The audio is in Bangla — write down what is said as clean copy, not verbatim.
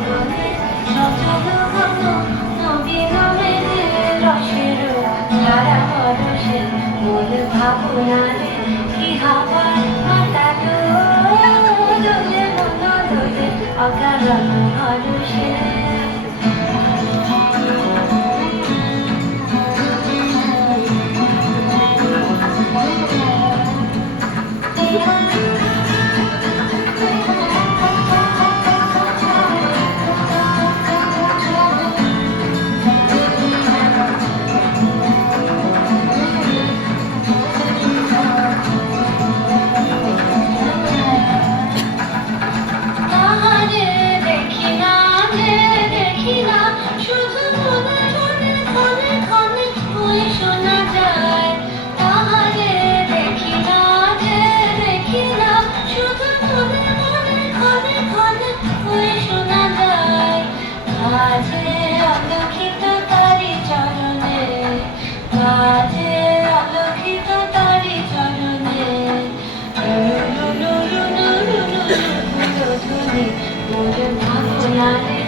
গগনে সজল ঘন নবীন মেঘের রসের ধারা পরশে মূল ভাবনারে কি হাওয়ার মাতালো দোলে মন দোলে অকারণ হরষে অলক্ষিত তারি চরণে বাজে অলক্ষিত তারি চরণে ধ্বনি মোর ভাবনারে